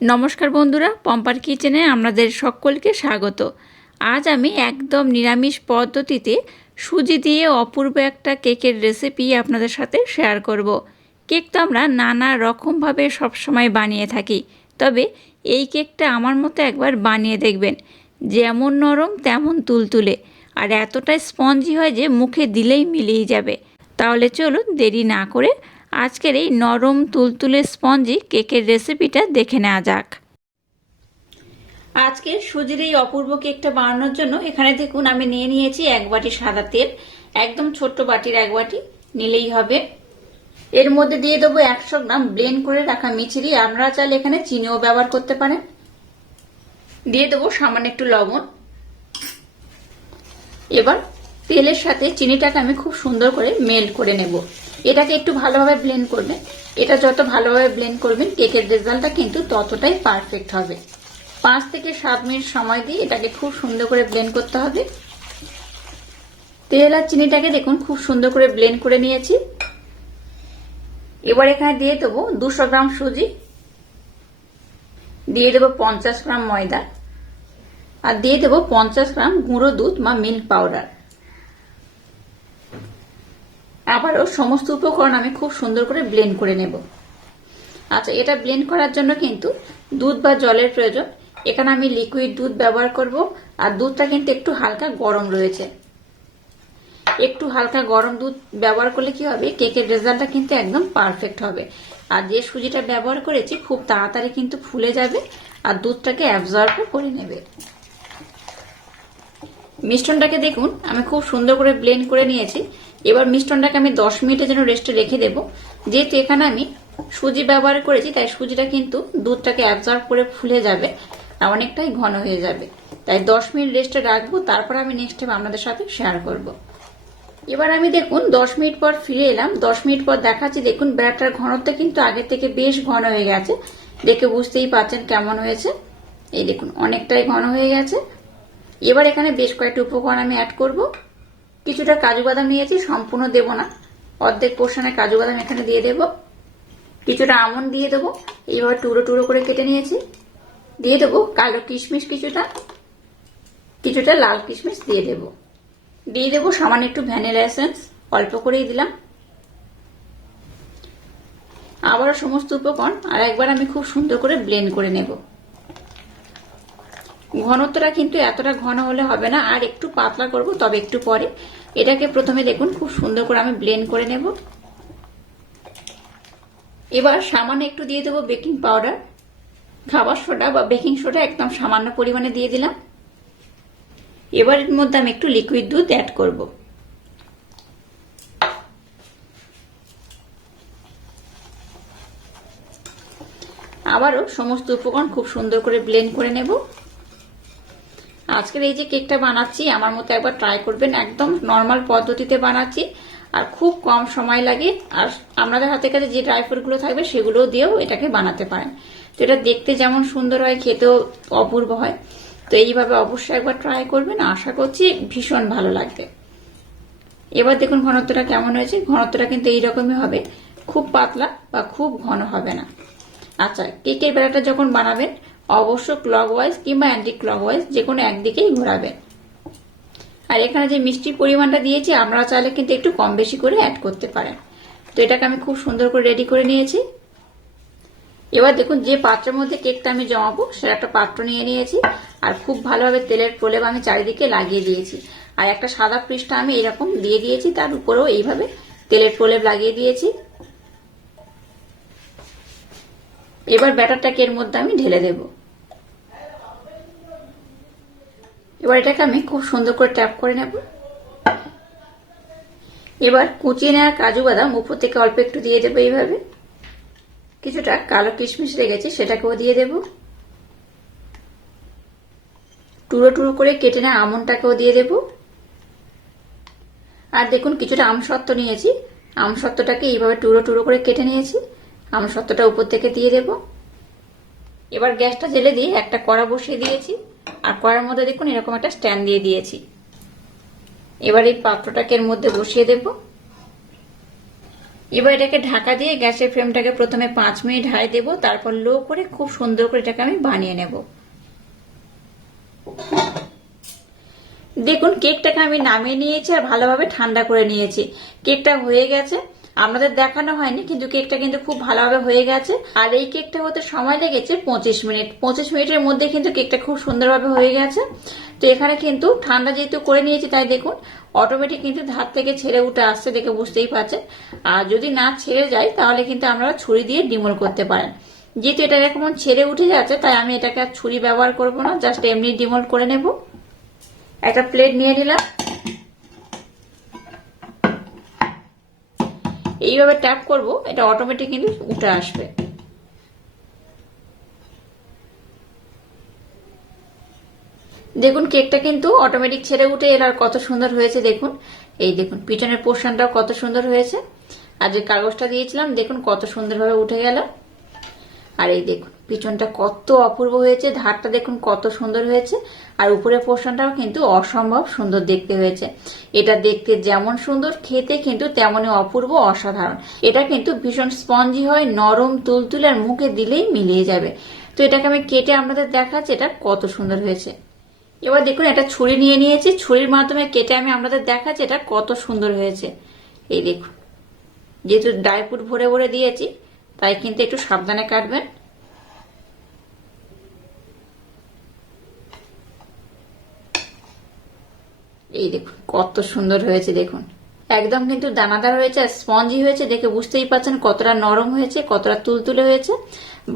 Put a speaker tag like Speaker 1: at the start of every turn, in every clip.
Speaker 1: নমস্কার বন্ধুরা, পম্পার কিচেনে আপনাদের সকলকে স্বাগত। আজ আমি একদম নিরামিষ পদ্ধতিতে সুজি দিয়ে অপূর্ব একটা কেকের রেসিপি আপনাদের সাথে শেয়ার করব। কেক তো আমরা নানা রকমভাবে সবসময় বানিয়ে থাকি, তবে এই কেকটা আমার মতো একবার বানিয়ে দেখবেন। যেমন নরম, তেমন তুলতুলে, আর এতটাই স্পঞ্জি হয় যে মুখে দিলেই মিলিয়ে যাবে। তাহলে চলুন দেরি না করে আজকের এই নরম তুলতুলে স্পঞ্জি কেকের রেসিপিটা দেখে নেওয়া যাক। আজকে সুজির এই অপূর্ব কেকটা বানানোর জন্য এখানে দেখুন আমি নিয়ে নিয়েছি এক বাটি সাদা তেল, একদম ছোট্ট বাটির এক বাটি, নিলেই হবে। এর মধ্যে দিয়ে দেবো একশো গ্রাম ব্লেন্ড করে রাখা মিচিরি আপনারা চাইলে এখানে চিনিও ব্যবহার করতে পারেন। দিয়ে দেবো সামান্য একটু লবণ। এবার তেলের সাথে চিনিটাকে আমি খুব সুন্দর করে মেল্ট করে নেব। এটাকে একটু ভালোভাবে ব্লেন্ড করবেন। এটা যত ভালোভাবে ব্লেন্ড করবেন কেকের রেজাল্টটা কিন্তু ততটাই পারফেক্ট হবে। পাঁচ থেকে সাত মিনিট সময় দিয়ে এটাকে খুব সুন্দর করে ব্লেন্ড করতে হবে। তেল আর চিনিটাকে দেখুন, খুব সুন্দর করে ব্লেন্ড করে নিয়েছি। এবার এখানে দিয়ে দেবো দুশো গ্রাম সুজি। দিয়ে দেবো পঞ্চাশ গ্রাম ময়দা। আর দিয়ে দেবো পঞ্চাশ গ্রাম গুঁড়ো দুধ বা মিল্ক পাউডার আবারও সমস্ত উপকরণ আমি খুব সুন্দর করে ব্লেন্ড করে নেব। আচ্ছা এটা ব্লেন্ড করার জন্য কিন্তু দুধ বা জলের প্রয়োজন। এখানে আমি লিকুইড দুধ ব্যবহার করব আর দুধটা কিন্তু একটু হালকা গরম রয়েছে। একটু হালকা গরম দুধ ব্যবহার করলে কি হবে? কেকের রেজাল্টটা কিন্তু একদম পারফেক্ট হবে। আর যে সুজিটা ব্যবহার করেছি, খুব তাড়াতাড়ি কিন্তু ফুলে যাবে আর দুধটাকে অ্যাবজর্ব করে নেবে। মিষ্টনটাকে দেখুন, আমি খুব সুন্দর করে ব্লেন্ড করে নিয়েছি। এবার মিষ্টনটাকে আমি দশ মিনিটের জন্য রেস্টে রেখে দেব। যেহেতু এখানে আমি সুজি ব্যবহার করেছি, তাই সুজিটা কিন্তু দুধটাকে অ্যাবজর্ব করে ফুলে যাবে, আর অনেকটাই ঘন হয়ে যাবে। তাই দশ মিনিট রেস্টে রাখব, তারপর আমি নেক্সট টাইম আপনাদের সাথে শেয়ার করব। এবার আমি দেখুন, দশ মিনিট পর ফিরে এলাম। দশ মিনিট পর দেখাচ্ছি, দেখুন ব্যাটার ঘনত্ব কিন্তু আগের থেকে বেশ ঘন হয়ে গেছে। দেখে বুঝতেই পারছেন কেমন হয়েছে। এই দেখুন, অনেকটাই ঘন হয়ে গেছে। এবার এখানে বেশ কয়েকটি উপকরণ আমি অ্যাড করব। কিছুটা কাজু বাদাম নিয়েছি, সম্পূর্ণ দেব না। অর্ধেক পোর্শনে কাজু বাদাম এখানে দিয়ে দেব। কিছুটা আমন দিয়ে দেবো। এইভাবে টুকরো টুকরো করে কেটে নিয়েছি। দিয়ে দেবো কালো কিশমিশ কিছুটা। কিছুটা লাল কিশমিশ দিয়ে দেব। দিয়ে দেবো সামান্য একটু ভ্যানিলা এসেন্স, অল্প করেই দিলাম। আবারও সমস্ত উপকরণ আর একবার আমি খুব সুন্দর করে ব্লেন্ড করে নেব। ঘনত্বটা কিন্তু এতটা ঘন হলে হবে না। আর একটু পাতলা করব, তবে একটু পরে। এটাকে প্রথমে দেখুন, খুব সুন্দর করে আমি ব্লেন্ড করে নেব। এবার সামান্য একটু দিয়ে দেবো বেকিং পাউডার খাবার সোডা বা বেকিং সোডা একদম সামান্য পরিমাণে দিয়ে দিলাম। এবার এর মধ্যে আমি একটু লিকুইড দুধ অ্যাড করব। আবারও সমস্ত উপকরণ খুব সুন্দর করে ব্লেন্ড করে নেব। আজকের এই যে কেকটা বানাচ্ছি, আমার মতো একবার ট্রাই করবেন। একদম নর্মাল পদ্ধতিতে বানাচ্ছি। আর খুব কম সময় লাগে। আর আপনাদের হাতে কাছে যে ড্রাই ফ্রুটগুলো থাকবে সেগুলো দিয়েও এটাকে বানাতে পারেন। তো এটা দেখতে যেমন সুন্দর হয়, খেতেও অপূর্ব হয়। তো এইভাবে অবশ্যই একবার ট্রাই করবেন। আশা করছি ভীষণ ভালো লাগবে। এবার দেখুন ঘনত্বটা কেমন হয়েছে। ঘনত্বটা কিন্তু এইরকমই হবে। খুব পাতলা বা খুব ঘন হবে না। আচ্ছা কেকের বেড়াটা যখন বানাবেন অবশ্য ক্লকওয়াইজ কিংবা অ্যান্টি ক্লকওয়াইজ যে কোনো একদিকেই ঘোরাবেন আর এখানে যে মিষ্টির পরিমাণটা দিয়েছি আপনারা চাইলে কিন্তু একটু কম বেশি করে অ্যাড করতে পারেন। তো এটাকে আমি খুব সুন্দর করে রেডি করে নিয়েছি। এবার দেখুন, যে পাত্রের মধ্যে কেকটা আমি জমাবো, সেটা একটা পাত্র নিয়ে নিয়েছি, আর খুব ভালোভাবে তেলের প্রলেপ আমি চারিদিকে লাগিয়ে দিয়েছি। আর একটা সাদা পৃষ্ঠা আমি এরকম দিয়ে দিয়েছি, তার উপরেও এইভাবে তেলের প্রলেপ লাগিয়ে দিয়েছি। এবার ব্যাটারটাকে এর মধ্যে আমি ঢেলে দেবো। এবার এটাকে আমি খুব সুন্দর করে ট্যাপ করে নেব। এবার কুচিয়ে নেওয়া কাজু বাদাম উপর থেকে অল্প একটু দিয়ে দেবো এইভাবে। কিছুটা কালো কিশমিশ রেখেছে সেটাকেও দিয়ে দেব। টুরো টুরো করে কেটে নেওয়া আমনটাকেও দিয়ে দেব। আর দেখুন কিছুটা আমসত্ত্ব নিয়েছি। আমসত্ত্বটাকে এইভাবে টুরো টুরো করে কেটে নিয়েছি। আমসত্ত্বটা উপর থেকে দিয়ে দেব। এবার গ্যাসটা জেলে দিয়ে একটা কড়া বসিয়ে দিয়েছি। আর কড়ার মধ্যে দেখুন এরকম একটা স্ট্যান্ড দিয়ে দিয়েছি। এবার এই পাত্রটাকে এর মধ্যে বসিয়ে দেব। এবার এটাকে ঢাকা দিয়ে গ্যাসের ফ্লেমটাকে প্রথমে পাঁচ মিনিট হাই দেব, তারপর লো করে খুব সুন্দর করে এটাকে আমি বানিয়ে নেব। দেখুন কেকটাকে আমি নামিয়ে নিয়েছি আর ভালোভাবে ঠান্ডা করে নিয়েছি। কেকটা হয়ে গেছে। আমাদের দেখানো হয়নি, কিন্তু কেকটা কিন্তু খুব ভালোভাবে হয়ে গেছে। আর এই কেকটা হতে সময় লেগেছে পঁচিশ মিনিট। পঁচিশ মিনিটের মধ্যে কিন্তু কেকটা খুব সুন্দরভাবে হয়ে গেছে। তো এখানে কিন্তু ঠান্ডা যেহেতু করে নিয়েছি, তাই দেখুন অটোমেটিক কিন্তু ধার থেকে ছেড়ে উঠে আসছে দেখে বুঝতেই পারছেন। আর যদি না ছেড়ে যায়, তাহলে কিন্তু আপনারা ছুরি দিয়ে ডিমোল করতে পারেন। যেহেতু এটা এরকম ছেড়ে উঠে যাচ্ছে, তাই আমি এটাকে আর ছুরি ব্যবহার করব না, জাস্ট এমনি ডিমোল করে নেব। একটা প্লেট নিয়ে নিলাম। এইভাবে ট্যাপ করব, এটা অটোমেটিক কিন্তু উঠে আসবে। দেখুন কেকটা কিন্তু অটোমেটিক ছেড়ে উঠে এল আর কত সুন্দর হয়েছে, দেখুন। এই দেখুন, পিছনের পোর্শনটাও কত সুন্দর হয়েছে। আর যে কাগজটা দিয়েছিলাম, দেখুন কত সুন্দরভাবে উঠে গেল। আর এই দেখুন, পিছনটা কত অপূর্ব হয়েছে, ধারটা দেখুন কত সুন্দর হয়েছে, আর উপরের পোর্শনটাও কিন্তু অসম্ভব সুন্দর দেখতে হয়েছে। এটা দেখতে যেমন সুন্দর, খেতে কিন্তু তেমনই অপূর্ব, অসাধারণ। এটা কিন্তু ভীষণ স্পঞ্জি হয়, নরম, তুলতুলে, আর মুখে দিলেই মিলিয়ে যাবে। তো এটাকে আমি কেটে আপনাদের দেখাচ্ছি, এটা কত সুন্দর হয়েছে। এবার দেখুন, এটা ছুরি নিয়ে নিয়েছি, ছুরির মাধ্যমে কেটে আমি আপনাদের দেখাচ্ছি, এটা কত সুন্দর হয়েছে। এই দেখুন, যেহেতু ড্রাই ফ্রুট ভরে ভরে দিয়েছি তাই কিন্তু একটু সাবধানে কাটবেন। এই দেখুন, কত সুন্দর হয়েছে, দেখুন। একদম কিন্তু দানাদার হয়েছে, আর স্পঞ্জি হয়েছে, দেখে বুঝতেই পারছেন কতটা নরম হয়েছে, কতটা তুলতুলে হয়েছে।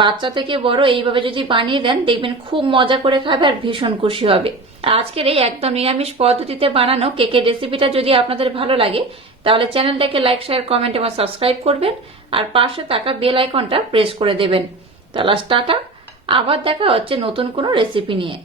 Speaker 1: বাচ্চা থেকে বড়, এইভাবে যদি বানিয়ে দেন, দেখবেন খুব মজা করে খাবে আর ভীষণ খুশি হবে। আজকের এই একদম নিরামিষ পদ্ধতিতে বানানো কেকের রেসিপিটা যদি আপনাদের ভালো লাগে, তাহলে চ্যানেলটাকে লাইক, শেয়ার, কমেন্ট এবং সাবস্ক্রাইব করবেন আর পাশে থাকা বেল আইকনটা প্রেস করে দেবেন। তাহলে টাটা। আবার দেখা হচ্ছে নতুন কোনো রেসিপি নিয়ে।